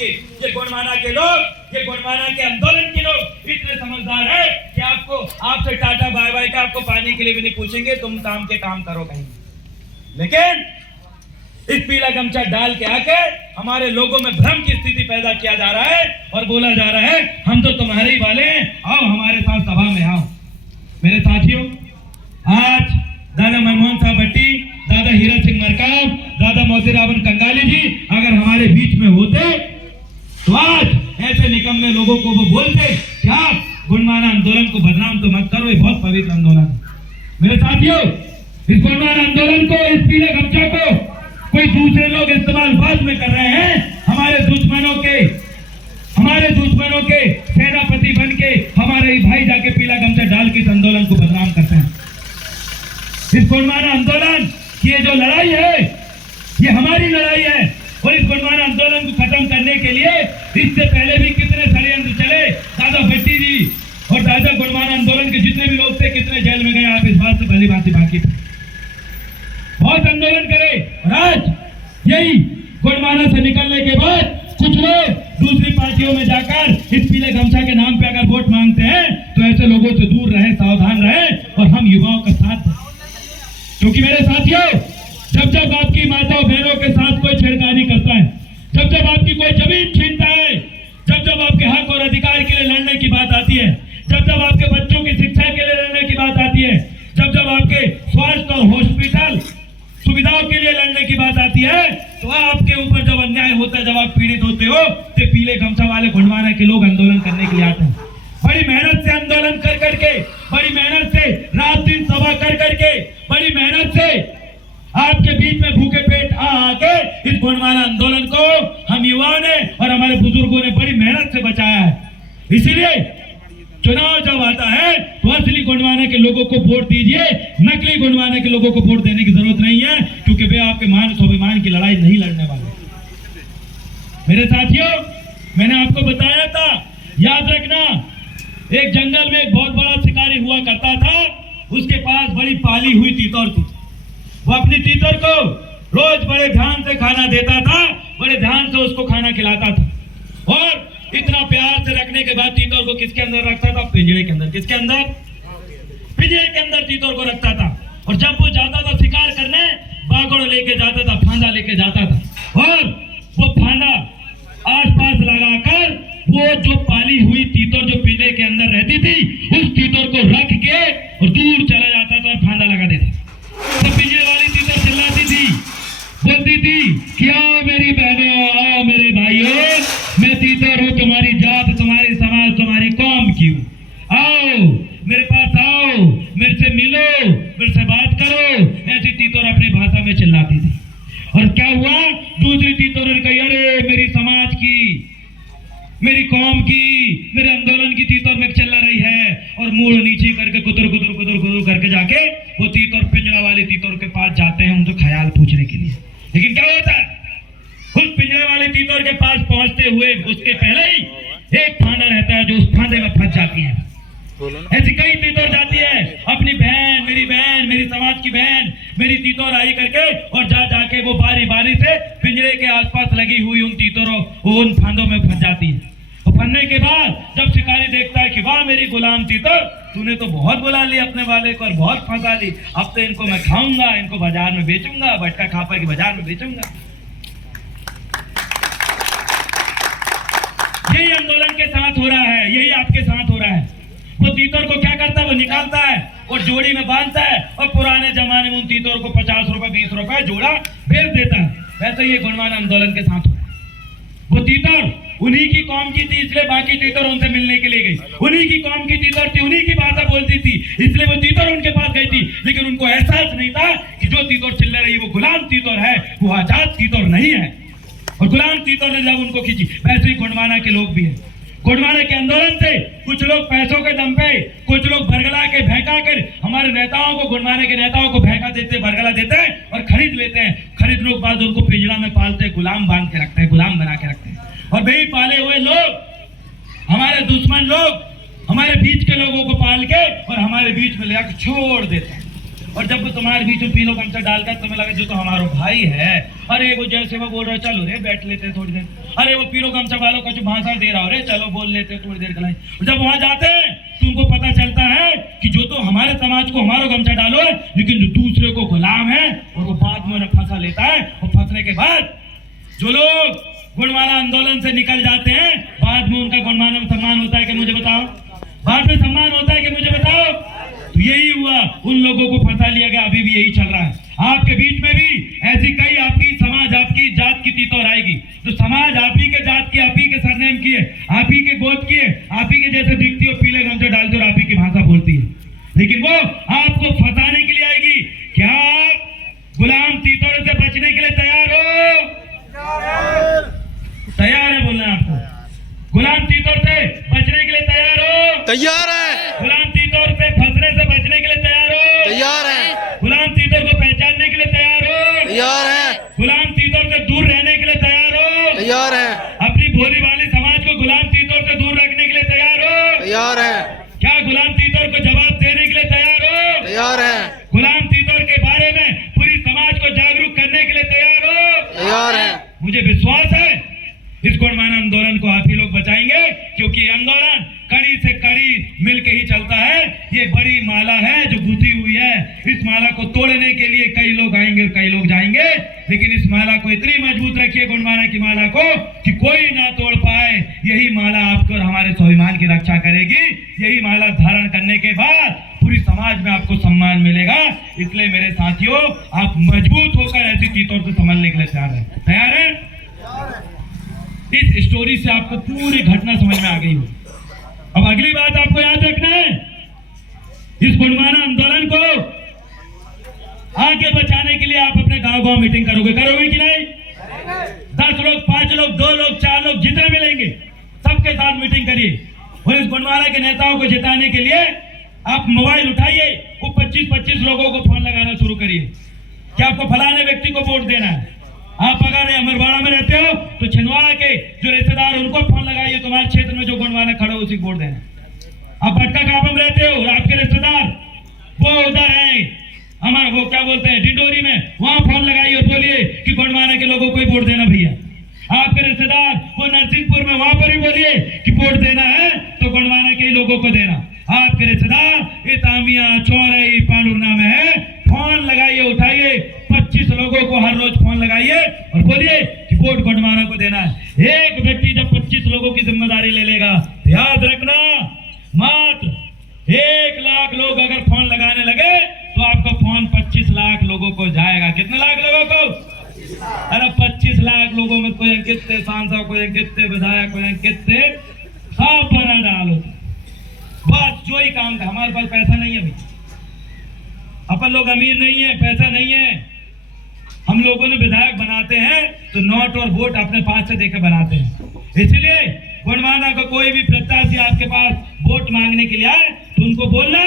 लीजिए, ये गोंडवाना के लोग, ये गोंडवाना के आंदोलन के लोग इतने समझदार है कि आपको आपसे टाटा बाय बाय का आपको पानी के लिए भी नहीं पूछेंगे, तुम काम के काम करो कहीं। लेकिन इस पीला गमछा डाल के आके हमारे लोगों में भ्रम की स्थिति पैदा किया जा रहा है और बोला जा रहा है हम तो तुम्हारे ही वाले हैं, आओ हमारे साथ सभा में आओ। मेरे साथियों, आज दादा मनमोहन साहब भट्टी, दादा हीरा सिंह मरकाम, दादा मोतीराम कंगाली जी अगर हमारे बीच में होते तो आज ऐसे निकम्मे लोगों को वो बोलते कि आप गोंडवाना आंदोलन को बदनाम तो मत करो, ये बहुत पवित्र आंदोलन है। मेरे साथियों, इस गोंडवाना आंदोलन को, इस पीले गमछा को कोई दूसरे लोग इस्तेमाल बाद में कर रहे हैं। हमारे दुश्मनों के सेनापति बन के हमारे भाई जाके पीला गमछा डाल के इस आंदोलन को बदनाम करते हैं। इस गोंडवाना आंदोलन की ये जो लड़ाई है, ये हमारी लड़ाई है और इस गोंडवाना आंदोलन को खत्म करने के लिए इससे पहले भी कितने षड्यंत्र चले। दादा भट्टी जी और दादा गोंडवाना आंदोलन के जितने भी लोग थे कितने जेल में गए, आप इस बात से भली भांति वाकिफ हैं। बहुत आंदोलन करे और आज यही गोंडवाना से निकलने के बाद कुछ लोग दूसरी पार्टियों में जाकर इस पीले गमछा के नाम पे अगर वोट मांगते हैं तो ऐसे लोगों से दूर रहे, सावधान रहे और हम युवाओं का साथ दें। क्योंकि मेरे साथियों, जब जब आपकी माताओं बहनों के साथ कोई छेड़खानी करता है, जब जब आपकी कोई जमीन छीनता है, जब जब आपके हक और अधिकार के लिए लड़ने की बात आती है, जब जब आपके बच्चों की शिक्षा के लिए लड़ने की बात आती है, जब जब आपके स्वास्थ्य और हॉस्पिटल सुविधाओं के लिए लड़ने की बात आती है, तो आपके ऊपर जब अन्याय होता है, जब आप पीड़ित होते हो, तो पीले गमछा वाले गोंडवाना के लोग आंदोलन करने के लिए आते हैं। बड़ी मेहनत से आंदोलन कर करके, बड़ी मेहनत से रात दिन सभा कर करके, बड़ी मेहनत से आपके बीच में भूखे पेट आके इस गोंडवाना आंदोलन को हम युवाओं ने और हमारे बुजुर्गों ने बड़ी मेहनत से बचाया है। इसीलिए चुनाव जब आता है तो असली गोंडवाना के लोगों को वोट दीजिए, नकली गोंडवाना के लोगों को वोट देने की जरूरत नहीं है, क्योंकि वे आपके मान स्वाभिमान की लड़ाई नहीं लड़ने वाले। मेरे साथियों, मैंने आपको बताया था, याद रखना, एक जंगल में एक बहुत बड़ा शिकारी हुआ करता था, उसके पास बड़ी पाली हुई तीतर थी। वो अपनी तीतर को रोज बड़े ध्यान से खाना देता था, बड़े ध्यान से उसको खाना खिलाता था और इतना प्यार से रखने के बाद तीतर को किसके अंदर रखता था? पिंजरे के अंदर। किसके अंदर? पिंजरे के अंदर तीतर को रखता था। और जब वो जाता था शिकार करने, बागड़ लेके जाता था, फांदा लेके जाता था और वो फांदा आसपास लगाकर वो जो पाली हुई तीतर जो पिंजरे के अंदर रहती थी, उस तीतर को रख के और दूर चला जाता था और फांदा लगा देता। तो पिंजरे वाली तीतर चिल्लाती थी, बोलती थी, क्या मेरी बहनों, आओ मेरे भाइयों, मैं तीतर हूँ, तुम्हारी जात, तुम्हारी समाज, तुम्हारी कौम की हूँ, आओ मेरे पास आओ, मेरे से मिलो, मेरे से बात करो। ऐसी तीतर अपनी भाषा में चिल्लाती थी। और क्या हुआ? दूसरी तीतर ने कही, अरे मेरी समाज की, मेरी कौम की, मेरे आंदोलन की तीतर में चिल्ला रही है, और मुड़ नीचे करके कुतर कुतर कुतर कुतर करके जाके वो तीतर पिंजरा वाली तीतर के पास जाते हैं उनसे ख्याल पूछने के लिए। लेकिन क्या होता है, उस पिंजरे वाली तीतर के पास पहुंचते हुए उसके पहले ही एक फांदा रहता है जो उस फांदे में फंस जाती है। ऐसी कई तीतर जाती है, अपनी बहन, मेरी समाज की बहन, मेरी तीतर आई करके, और जाके वो बारी बारी से पिंजरे के आसपास लगी हुई उन तीतरों, उन फांदों में फंस जाती है। और फंसने के बाद जब शिकारी देखता है कि वाह मेरी गुलाम तीतर, तूने तो बहुत बुला ली अपने वाले को और बहुत फंसा ली, अब तो इनको मैं खाऊंगा, इनको बाजार में बेचूंगा, भटका खापर के बाजार में बेचूंगा। यही आंदोलन के साथ हो रहा है, यही आपके साथ हो रहा है। वो तीतर को क्या करता है, वो निकालता है और जोड़ी में बांधता है और पुराने जमाने में उन तीतर को 50 रुपए 20 रुपए जोड़ा बेच देता है। वैसे ये गोंडवाना आंदोलन के साथ हो रहा है। वो तीतर उन्हीं की कौम की थी, इसलिए बाकी तीतर उनसे मिलने के लिए गई। उन्हीं की कौम की तीतर थी, उन्हीं की भाषा बोलती थी, इसलिए वो तीतर उनके पास गई थी। लेकिन उनको एहसास नहीं था कि जो तीतर चिल्ला रही है वो गुलाम तीतर है, वो आजाद तीतर नहीं है। और गुलाम तीतर ने जब उनको खींची, वैसे ही गोंडवाना के लोग भी हैं। गोंडवाना के आंदोलन से कुछ लोग पैसों के दम पे, कुछ लोग बरगला के भैंका कर हमारे नेताओं को, गोंडवाना के नेताओं को भैंका देते, बरगला देते हैं और खरीद लेते हैं। खरीदने के बाद उनको पिंजरा में पालते, गुलाम बांध के रखते हैं, गुलाम बना के रखते हैं। और वही पाले हुए लोग, हमारे दुश्मन लोग, हमारे बीच के लोगों को पाल के और हमारे बीच में ले आकर छोड़ देते हैं। और जब वो तुम्हारे बीच में पीलो गमछा डालता तुम्हें लगा जो तो हमारा भाई है, अरे वो जैसे वो बोल रहा है चलो रे बैठ लेते हैं थोड़ी देर, अरे वो पीलो गमछा वालों का जो भाषण दे रहा हो रे चलो बोल लेते हैं थोड़ी देर कलाई। जब वहां जाते हैं तुमको पता चलता है कि जो तो हमारे समाज को हमारा गमछा डालो है, लेकिन जो दूसरे को गुलाम है और वो बाद में उन्हें फंसा लेता है, और फंसने के बाद जो लोग गुणमाला आंदोलन से निकल जाते हैं बाद में उनका गुणमाला में सम्मान होता है कि मुझे बताओ, बाद में सम्मान होता है कि मुझे बताओ। तो यही हुआ, उन लोगों को फंसा लिया गया, अभी भी यही चल रहा है। आपके बीच में भी ऐसी कई आपकी समाज आपकी जात की तीतौर आएगी, तो समाज आप ही के जात की, आप ही के सरनेम की है, आप ही के गोद की है, आप ही के जैसे दिखती हो, पीले गमछे डालती हो और आप ही की भाषा बोलती है, लेकिन वो आपको फंसाने के लिए आएगी। क्या आप गुलाम तीतौरों से बचने के लिए तैयार हो? तैयार है बोलना आपको? गुलाम तीतौर से बचने के लिए तैयार हो? तैयार है। गुलाम तीतौर से फंसने से बचने के लिए तैयार हो? तैयार है। गुलाम तीतौर को पहचानने के लिए तैयार हो? तैयार है। गुलाम तीतौर से दूर रहने के लिए तैयार हो? तैयार है। अपनी भोली वाली समाज को गुलाम तीतौर से दूर रखने के लिए तैयार हो? तैयार है। क्या गुलाम तीतौर को जवाब देने के लिए तैयार हो? तैयार है। गुलाम तीतौर के बारे में पूरी समाज को जागरूक करने के लिए तैयार हो? तैयार है। मुझे विश्वास है इस गुणमाना आंदोलन को आप ही लोग बचाएंगे, क्योंकि आंदोलन कड़ी से कड़ी मिलके ही चलता है। ये बड़ी माला है जो गुथी हुई है, इस माला को तोड़ने के लिए कई लोग आएंगे कई लोग जाएंगे, लेकिन इस माला को इतनी मजबूत रखिए गुणमाना की माला को कि कोई ना तोड़ पाए। यही माला आपको और हमारे स्वाभिमान की रक्षा करेगी। यही माला धारण करने के बाद पूरी समाज में आपको सम्मान मिलेगा। इसलिए मेरे साथियों, आप मजबूत होकर ऐसी तीतौर से संभलने के लिए तैयार है? तैयार है? इस स्टोरी से आपको पूरी घटना समझ में आ गई हो। अब अगली बात आपको याद रखना है, इस गुणमाना आंदोलन को आगे बचाने के लिए आप अपने गांव-गांव मीटिंग करोगे कि नहीं? 10 लोग, 5 लोग, 2 लोग, 4 लोग जितने मिलेंगे सबके साथ मीटिंग करिए, और इस गुणमाना के नेताओं को जिताने के लिए आप मोबाइल उठाइए, वो 25-25 लोगों को फोन लगाना शुरू करिए कि आपको फलाने व्यक्ति को वोट देना है। आप अगर अमरवाड़ा में रहते हो तो छिंदवाड़ा के जो रिश्तेदार उनको फोन लगाइए, तुम्हारे क्षेत्र में जो गुणमाना खड़ा हो उसी को वोट देना। आप भटका कापा में रहते हो, आपके रिश्तेदार वो उधर है हमारा वो क्या बोलते हैं डिंडोरी में, वहां फोन लगाइए और बोलिए कि गुणमाना के लोगों को ही वोट देना भैया। आपके रिश्तेदार वो नरसिंहपुर में, वहां पर ही बोलिए कि वोट देना है तो गुणमाना के ही लोगों को देना। आपके रिश्तेदार ये तामिया चौरई पांडुरना में है, फोन लगाइए, उठाइए, 25 लोगों को हर रोज फोन लगाइए और बोलिए कि वोट गुणमाना को देना है। एक व्यक्ति जब 25 लोगों की जिम्मेदारी ले लेगा, याद रखना मात्र 1 लाख लोग अगर फोन लगाने लगे तो आपका फोन 25 लाख लोगों को जाएगा। कितने लाख लोगों को? अरे 25 लाख लोगों में कोई कितने सांसद, कोई कितने विधायक, कोई कितने, सब बना डालो। बस जो ही काम था, हमारे पास पैसा नहीं है भाई, अपन लोग अमीर नहीं है, पैसा नहीं है। हम लोगों ने विधायक बनाते हैं तो नोट और वोट अपने पास से देकर बनाते हैं। इसलिए गुणमाना का कोई भी प्रत्याशी आपके पास वोट मांगने के लिए आए तो उनको बोलना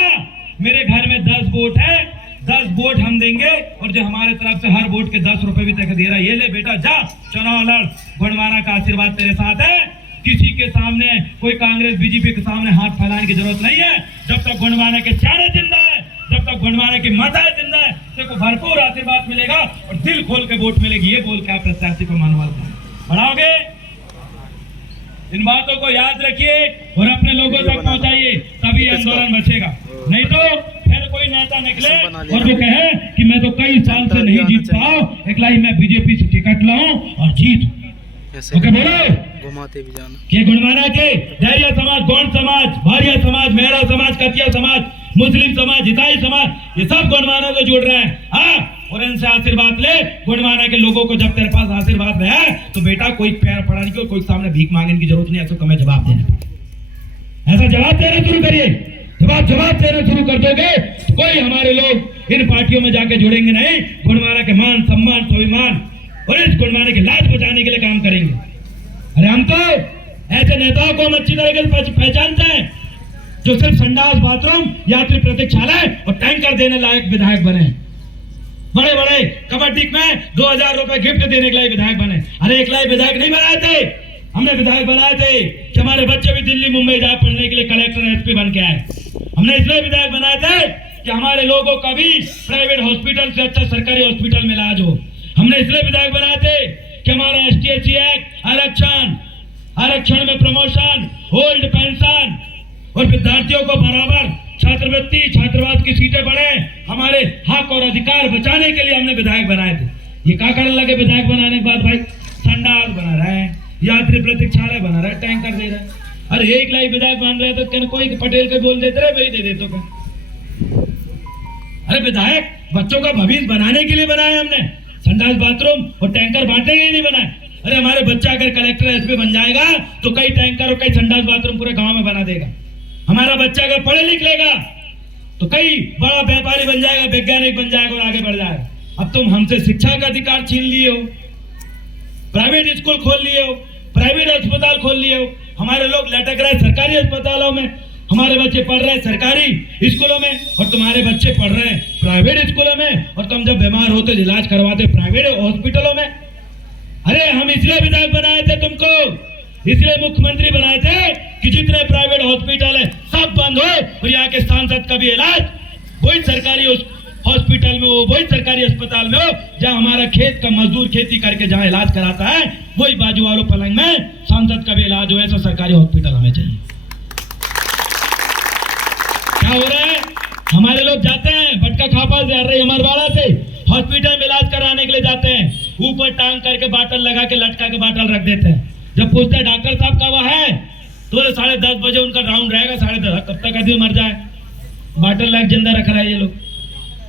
मेरे घर में 10 वोट है, 10 वोट हम देंगे, और जो हमारे तरफ से हर वोट के 10 रुपए भी तक दे रहा है, ये ले बेटा जा चुनाव लड़, गुणमाना का आशीर्वाद तेरे साथ है। किसी के सामने, कोई कांग्रेस बीजेपी के सामने हाथ फैलाने की जरूरत नहीं है। जब तक गुणमाना के चारे जिंदा है, जब तक गुणमाना की माताएं जिंदा है, देखो भरपूर आशीर्वाद मिलेगा और दिल खोल के वोट मिलेगी। ये बोल के आप प्रत्याशी को मनवाते बढ़ाओगे। इन बातों को याद रखिए और अपने लोगों तक पहुंचाइए, तभी आंदोलन बचेगा। नहीं तो फिर कोई नेता निकले और वो कहे कि मैं तो कई साल से नहीं जीत पाऊं, एकला ही मैं बीजेपी से टिकट लाऊं और जीत। ओके बोलो, घुमाते भी जाना। ये गुणमाना के धैर्य समाज, गौंड समाज, भारिया समाज, मेहरा समाज, कतिया समाज, मुस्लिम समाज, हिताई समाज, ये सब गुणमाना को जोड़ रहे हैं। हाँ, और इनसे आशीर्वाद ले। गुणमाना के लोगों को जब तेरे पास आशीर्वाद में है तो बेटा कोई पैर पड़ाने की और कोई सामने भीख मांगने की जरूरत नहीं है। ऐसा तुम्हें जवाब देना, ऐसा जवाब देना शुरू करिए। जवाब देना शुरू कर दोगे तो कोई हमारे लोग इन पार्टियों में जाके जुड़ेंगे नहीं। गुणमाना के मान, सम्मान, स्वाभिमान और इस गुणमाना की लाज बचाने के लिए काम करेंगे। अरे हम तो ऐसे नेताओं को हम अच्छी तरीके से पहचानते हैं जो सिर्फ संडास, बाथरूम, यात्री प्रतीक्षालय और टैंकर देने लायक विधायक बने। बड़े बड़े कबड्डी में 2000 रुपए गिफ्ट देने के लिए विधायक बने। अरे एक लाख विधायक नहीं बनाए थे, हमने विधायक बनाए थे कि हमारे बच्चे भी दिल्ली मुंबई जाए पढ़ने के लिए कलेक्टर एसपी बन के आए। हमने इसलिए विधायक बनाए थे कि हमारे लोगों का भी प्राइवेट हॉस्पिटल से अच्छा सरकारी हॉस्पिटल में इलाज हो। हमने इसलिए विधायक बनाए थे कि हमारा ST/SC एक्ट, आरक्षण में प्रमोशन, ओल्ड पेंशन और विद्यार्थियों को बराबर छात्रवृत्ति, छात्रावास की सीटें बढ़े, हमारे हक और अधिकार बचाने के लिए हमने विधायक बनाए थे। ये क्या करने लगे विधायक बनाने के बाद? भाई संडास बना रहा है, यात्री प्रतीक्षालय बना रहा है, टैंकर दे रहा है। अरे एक लाख विधायक बन रहे तो कोई पटेल के बोल देते रहे, वही दे देते तो। अरे विधायक बच्चों का भविष्य बनाने के लिए बनाए हमने, संडास बाथरूम और टैंकर बांटने के लिए नहीं बनाए। अरे हमारे बच्चा अगर कलेक्टर SP बन जाएगा तो कई टैंकर और कई संडास बाथरूम पूरे गांव में बना देगा। हमारा बच्चा अगर पढ़े लिख लेगा तो कई बड़ा व्यापारी बन जाएगा, वैज्ञानिक बन जाएगा और आगे बढ़ जाएगा। अब तुम हमसे शिक्षा का अधिकार छीन लिए हो, प्राइवेट स्कूल खोल लिए हो, प्राइवेट अस्पताल खोल लिए हो, हमारे लोग लटक रहे सरकारी अस्पतालों में, हमारे बच्चे पढ़ रहे हैं सरकारी स्कूलों में और तुम्हारे बच्चे पढ़ रहे हैं प्राइवेट स्कूलों में, और तुम जब बीमार होते इलाज करवाते प्राइवेट हॉस्पिटलों में। अरे हम इसलिए विधायक बनाए थे तुमको, इसलिए मुख्यमंत्री बनाए थे कि जितने प्राइवेट हॉस्पिटल है सब बंद हो और यहाँ के सांसद का भी इलाज वही सरकारी हॉस्पिटल में हो, वही सरकारी अस्पताल में हो जहाँ हमारा खेत का मजदूर खेती करके जहाँ इलाज कराता है, वही बाजू वालों पलंग में सांसद का भी इलाज हो। ऐसा सरकारी हॉस्पिटल हमें चाहिए। क्या हो रहा है? हमारे लोग जाते हैं बटका खापा जा रहे हमारवाड़ा से हॉस्पिटल में इलाज कराने के लिए जाते हैं, ऊपर टांग करके बाटल लगा के लटका के बाटल रख देते हैं। जब पूछते हैं डॉक्टर साहब का वह है तो 10:30 बजे उनका राउंड रहेगा, 10:30 कब तक आदमी मर जाए, बाटल लाइक जिंदा रख रहा है ये लोग।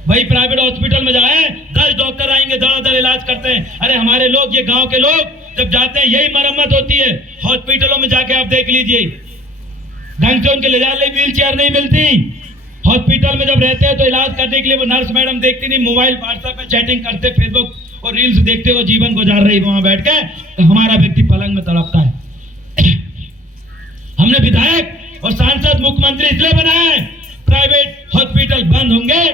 भाई प्राइवेट हॉस्पिटल में जाए 10 डॉक्टर आएंगे, दौड़ इलाज करते हैं। अरे हमारे लोग, ये गांव के लोग जब जाते हैं यही मरम्मत होती है। हॉस्पिटलों में जाके आप देख लीजिए, ढंग से उनके ले जाने व्हील चेयर नहीं मिलती। हॉस्पिटल में जब रहते हैं तो इलाज करने के लिए वो नर्स मैडम देखती नहीं, मोबाइल व्हाट्सएप में चैटिंग करते, फेसबुक और रील्स देखते हुए जीवन गुजार रही वहां बैठ के, तो हमारा व्यक्ति पलंग में तड़पता है। हमने विधायक और सांसद मुख्यमंत्री इसलिए बनाए, प्राइवेट हॉस्पिटल बंद होंगे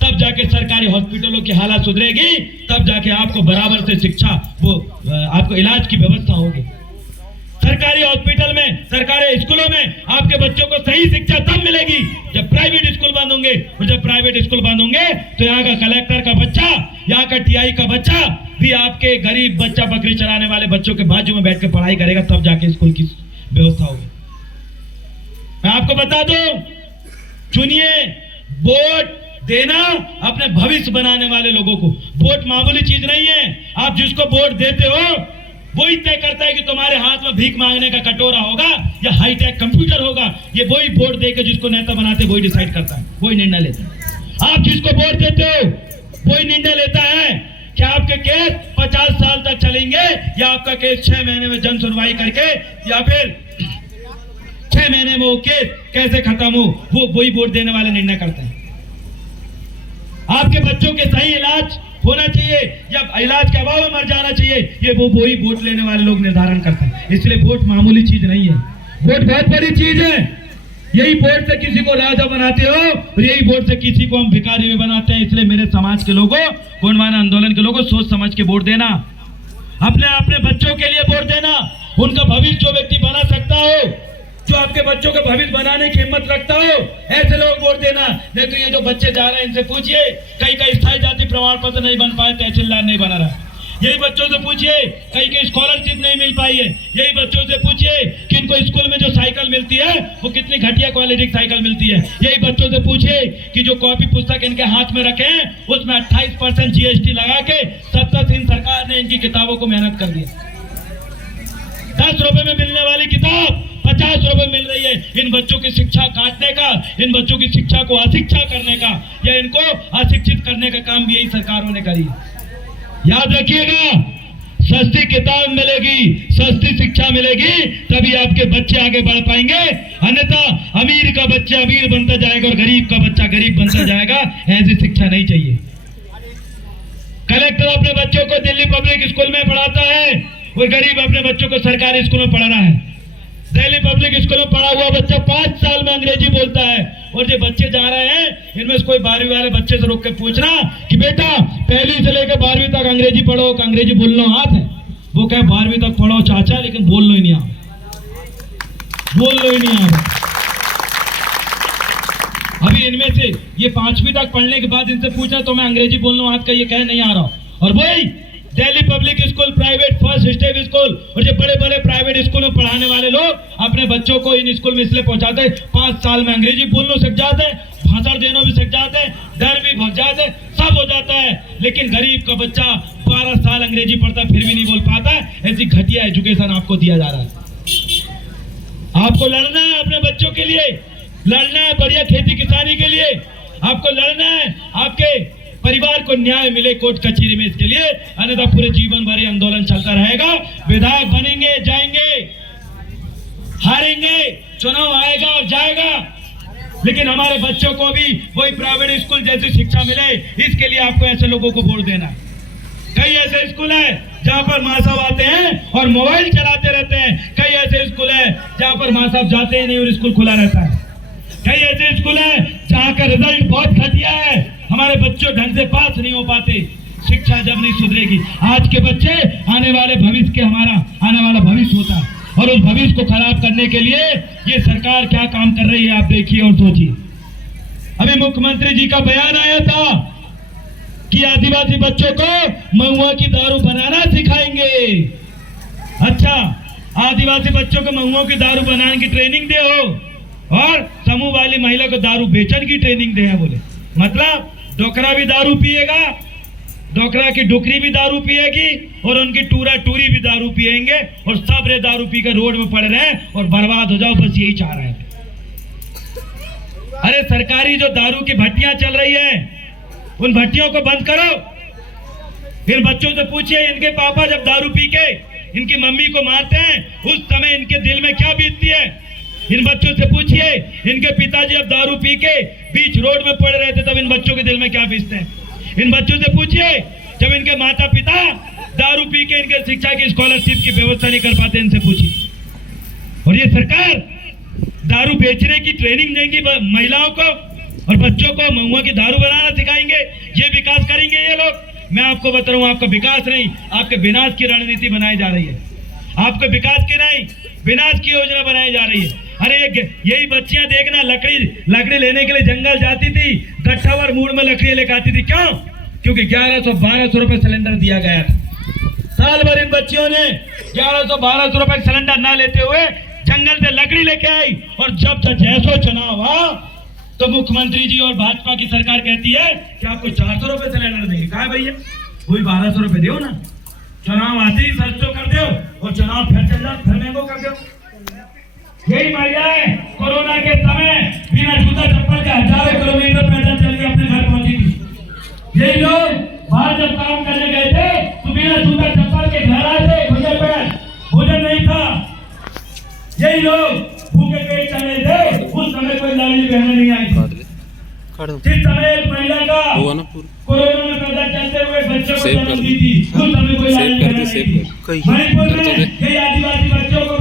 तब जाके सरकारी हॉस्पिटलों की हालत सुधरेगी, तब जाके आपको बराबर से शिक्षा, वो आपको इलाज की व्यवस्था होगी। सरकारी हॉस्पिटल में, सरकारी स्कूलों में आपके बच्चों को सही शिक्षा तब मिलेगी जब प्राइवेट स्कूल बंद होंगे, और जब प्राइवेट स्कूल बंद होंगे तो यहाँ का कलेक्टर का बच्चा, यहाँ का TI का बच्चा भी आपके गरीब बच्चा बकरी चलाने वाले बच्चों के बाजू में बैठ के पढ़ाई करेगा, तब जाके स्कूल की व्यवस्था होगी। मैं आपको बता दूं, चुनिए, वोट देना अपने भविष्य बनाने वाले लोगों को। वोट मामूली चीज नहीं है। आप जिसको वोट देते हो वही तय करता है कि तुम्हारे हाथ में भीख मांगने का कटोरा होगा या हाईटेक कंप्यूटर होगा। ये वही वोट देकर जिसको नेता बनाते वही डिसाइड करता है, वही निर्णय लेता है। आप जिसको वोट देते हो वही निर्णय लेता है कि आपके केस 50 साल तक चलेंगे या आपका केस 6 महीने में जन सुनवाई करके, या फिर 6 महीने में वो केस कैसे खत्म हो, वो वही वोट देने वाले निर्णय करते हैं। आपके बच्चों के सही इलाज होना चाहिए या इलाज के अभाव में मर जाना चाहिए, ये वो वही वोट लेने वाले लोग निर्धारण करते हैं। इसलिए वोट मामूली चीज नहीं है, वोट बहुत बड़ी चीज है। यही वोट से किसी को राजा बनाते हो और यही वोट से किसी को हम भिखारी भी बनाते हैं। इसलिए मेरे समाज के लोगों, गोंडवाना आंदोलन के लोगों, सोच समझ के वोट देना, अपने अपने बच्चों के लिए वोट देना। उनका भविष्य जो व्यक्ति बना सकता हो, जो आपके बच्चों का भविष्य बनाने की हिम्मत रखता हो, ऐसे लोग वोट देना। नहीं तो ये जो बच्चे जा रहे हैं इनसे पूछिए, कई का स्थायी जाति प्रमाण पत्र नहीं बन पाए, तहसीलदार नहीं बना रहा। यही बच्चों से पूछिए, कई की स्कॉलरशिप नहीं मिल पाई है। यही बच्चों से पूछिए कि इनको स्कूल में जो साइकिल मिलती है वो कितनी घटिया क्वालिटी की साइकिल मिलती है। यही बच्चों से पूछिए कि जो कॉपी पुस्तक इनके हाथ में रखे हैं उसमें 28% GST लगा के 70 सरकार ने इनकी किताबों को मेहनत कर दिया। 10 रुपए में मिलने वाली किताब 50 रुपए मिल रही है। इन बच्चों की शिक्षा काटने का, इन बच्चों की शिक्षा को अशिक्षा करने का या इनको अशिक्षित करने का काम भी यही सरकारों ने करी। याद रखिएगा, सस्ती किताब मिलेगी, सस्ती शिक्षा मिलेगी, तभी आपके बच्चे आगे बढ़ पाएंगे। अन्यथा अमीर का बच्चा अमीर बनता जाएगा और गरीब का बच्चा गरीब बनता जाएगा। ऐसी शिक्षा नहीं चाहिए। कलेक्टर अपने बच्चों को दिल्ली पब्लिक स्कूल में पढ़ाता है और गरीब अपने बच्चों को सरकारी स्कूल में पढ़ा रहा है। दिल्ली पब्लिक स्कूल में पढ़ा हुआ बच्चा 5 साल में अंग्रेजी बोलता है, और जो बच्चे जा रहे हैं इनमें से कोई 12वीं वाले बच्चे से रोक के पूछना कि बेटा 1ली से लेकर 12वीं तक अंग्रेजी पढ़ो, अंग्रेजी बोलना हाथ है। वो कहे 12वीं तक पढ़ो चाचा, लेकिन बोलना ही नहीं आता, बोलना ही नहीं आता। अभी इनमें से ये 5वीं तक पढ़ने के बाद इनसे पूछा तो मैं अंग्रेजी बोल रहा हूँ, आज का ये कह नहीं आ रहा। और वही Delhi public school, private first step school और जो बड़े बड़े प्राइवेट स्कूल में पढ़ाने वाले लोग अपने बच्चों को इन स्कूल में इसलिए पहुंचाते हैं 5 साल में अंग्रेजी बोलना सीख जाते हैं, भाषण देना भी सीख जाते हैं, डर भी भग जाते हैं, सब हो जाता है। लेकिन गरीब का बच्चा 12 साल अंग्रेजी पढ़ता फिर भी नहीं बोल पाता। ऐसी घटिया एजुकेशन आपको दिया जा रहा है। आपको लड़ना है अपने बच्चों के लिए, लड़ना है बढ़िया खेती किसानी के लिए, आपको लड़ना है आपके परिवार को न्याय मिले कोर्ट कचहरी में, इसके लिए। अन्यथा पूरे जीवन भर ये आंदोलन चलता रहेगा। विधायक बनेंगे, जाएंगे, हारेंगे, चुनाव आएगा और जाएगा, लेकिन हमारे बच्चों को भी वही प्राइवेट स्कूल जैसी शिक्षा मिले, इसके लिए आपको ऐसे लोगों को वोट देना है। कई ऐसे स्कूल है जहां पर माँ साहब आते हैं और मोबाइल चलाते रहते हैं, कई ऐसे स्कूल है जहां पर माँ साहब जाते ही नहीं और स्कूल खुला रहता है, कई ऐसे स्कूल है जहां का रिजल्ट बहुत घटिया है, हमारे बच्चों ढंग से पास नहीं हो पाते। शिक्षा जब नहीं सुधरेगी, आज के बच्चे आने वाले भविष्य के, हमारा आने वाला भविष्य होता है, और उस भविष्य को खराब करने के लिए ये सरकार क्या काम कर रही है आप देखिए और सोचिए। अभी मुख्यमंत्री जी का बयान आया था कि आदिवासी बच्चों को महुआ की दारू बनाना सिखाएंगे। अच्छा, आदिवासी बच्चों को महुआ की दारू बनाने की ट्रेनिंग दे हो और समूह वाली महिला को दारू बेचने की ट्रेनिंग दे है। बोले मतलब डोकरा भी दारू पिएगा, डोकरा की डुकरी भी दारू पिएगी और उनकी टूरा टूरी भी दारू पिएंगे और सब रे दारू पी कर रोड में पड़ रहे हैं और बर्बाद हो जाओ, बस यही चाह रहे हैं। अरे सरकारी जो दारू की भट्टियां चल रही है उन भट्टियों को बंद करो। फिर बच्चों से पूछिए इनके पापा जब दारू पी के इनकी मम्मी को मारते हैं उस समय इनके दिल में क्या बीतती है। इन बच्चों से पूछिए इनके पिताजी अब दारू पी के बीच रोड में पड़ रहे थे तब इन बच्चों के दिल में क्या बीतते हैं। इन बच्चों से पूछिए जब इनके माता पिता दारू पी के इनके शिक्षा की स्कॉलरशिप की व्यवस्था नहीं कर पाते, इनसे पूछिए। और ये सरकार दारू बेचने की ट्रेनिंग देंगी महिलाओं को और बच्चों को महुआ की दारू बनाना सिखाएंगे, ये विकास करेंगे ये लोग। मैं आपको बता रहा हूँ आपका विकास नहीं, आपके विनाश की रणनीति बनाई जा रही है। आपके विकास की नहीं, विनाश की योजना बनाई जा रही है। अरे यही बच्चियां देखना लकड़ी लेने के लिए जंगल जाती थी, गट्ठावर मूड में लकड़ी लेकर आती थी। क्यों? क्योंकि 1100-1200 रुपए सिलेंडर दिया गया था। साल भर इन बच्चियों ने 1100-1200 रुपए सिलेंडर ना लेते हुए जंगल से लकड़ी लेके आई और जब जैसो चुनाव हुआ तो मुख्यमंत्री जी और भाजपा की सरकार कहती है कि आपको 400 रुपए सिलेंडर देंगे। कहा भैया वही 1200 रुपए दो ना, चुनाव आते ही सस्तो कर दो और चुनाव फिर चल जाओ, फिर महंगो कर दो। यही महिलाएं कोरोना के समय बिना जूता चप्पल के हजारों किलोमीटर पैदल चल के अपने घर पहुंची थी। यही लोग बाहर जब काम करने गए थे तो बिना जूता चप्पल के घर आए थे, भोजन नहीं था। यही लोग भूखे पेट चले थे, उस समय कोई लाली बहने नहीं आई थी। जिस समय एक महिला का कोरोना में पैदल चलते हुए बच्चों को जन्म दी थी, उस समय कोई लाली बहने नहीं थी। मणिपुर में यही आदिवासी बच्चों को